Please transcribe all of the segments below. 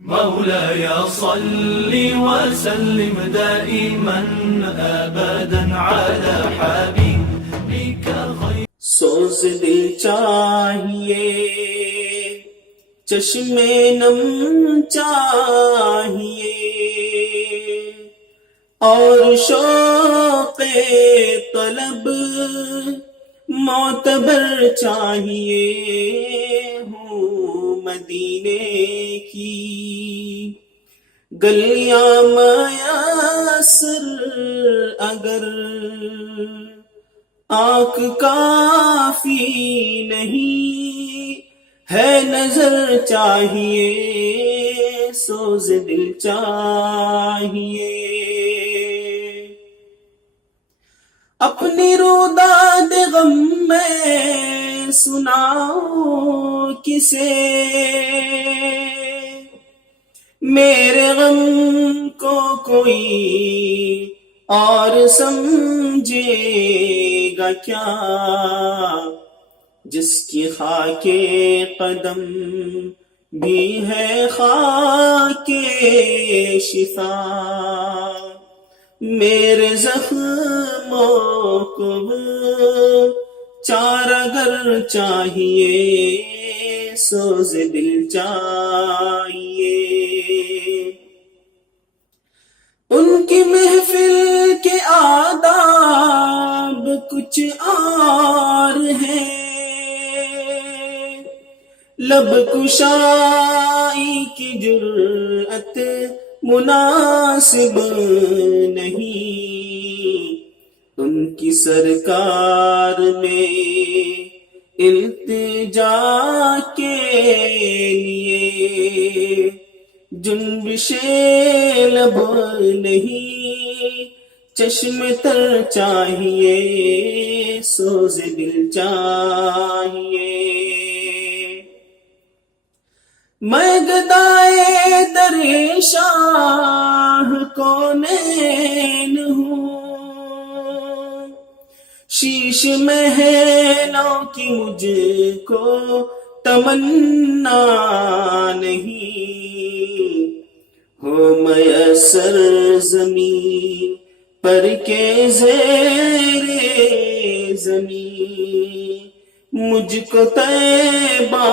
مولاي صل وسلم دائما ابدا على حبيبك خير سوز دل چاہیے، چشم نم چاہیے، اور شوق طلب معتبر چاہیے، ہوں مدینے کی گلیاں میسر اگر آنکھ کافی نہیں ہے نظر چاہیے، سوز دل چاہیے، اپنی روداد غم میں سناؤں کسے، میرے غم کو کوئی اور سمجھے گا کیا، جس کی خاک قدم بھی ہے خاک شفا، میرے زخموں کو چارہ گر چاہیے، سوز دل چاہیے، ان کی محفل کے آداب کچھ اور ہیں، لب کشائی کی جرأت مناسب نہیں، ان کی سرکار میں التجا کے لیے جنبش لب نہیں، چشم تر چاہیے، سوز دل چاہیے، میں گدائے در شاہ کونین ہوں، شیش محلوں کی مجھ کو تمنا نہیں، ہو میسر زمین پر کے زیر زمین، مجھ کو طیبہ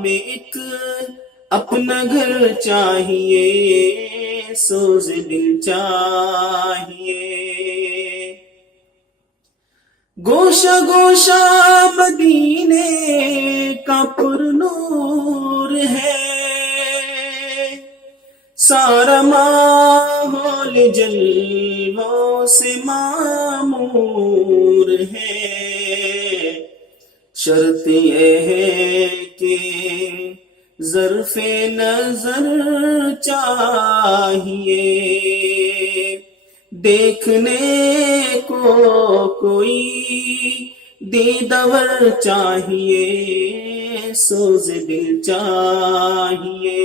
میں ایک اپنا گھر چاہیے، سوز دل چاہیے، گوشہ گوشہ مدینے کا پر نور ہے، سارا ماحول جلووں سے معمور ہے، شرط یہ ہے کہ ظرف نظر چاہیے، دیکھنے کو کوئی دیدور چاہیے، سوز دل چاہیے،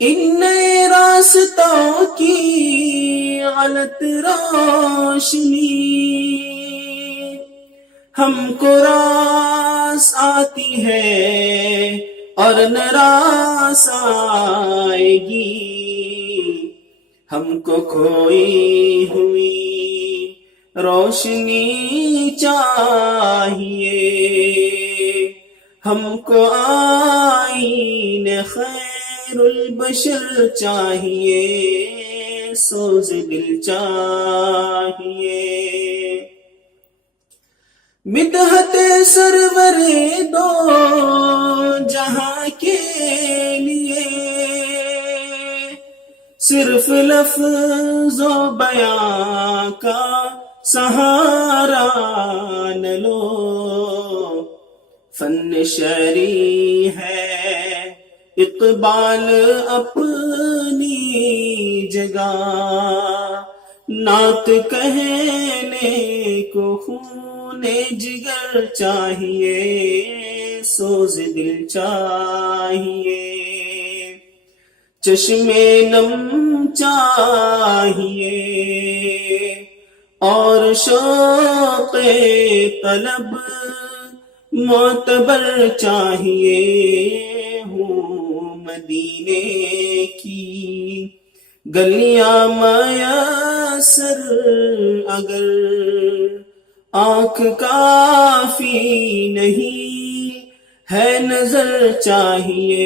ان نئے راستوں کی غلط روشنی ہم کو راس آتی ہے اور نہ راس آئے گی، ہم کو کھوئی ہوئی روشنی چاہیے، ہم کو آئین خیر البشر چاہیے، سوز دل چاہیے، مدحت سرور دو جہاں کے لیے صرف لفظ و بیان کا سہارا نہ لو، فن شعری ہے اقبال اپنی جگہ، نعت کہنے کو خون جگر چاہیے، سوز دل چاہیے، چشم نم چاہیے، اور شوق طلب معتبر چاہیے، مدینے کی گلیاں میسر اگر آنکھ کافی نہیں ہے نظر چاہیے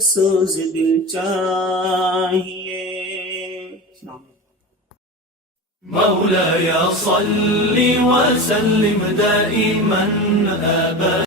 سوز دل چاہیے. مولاي صل وسلم دائما أبدا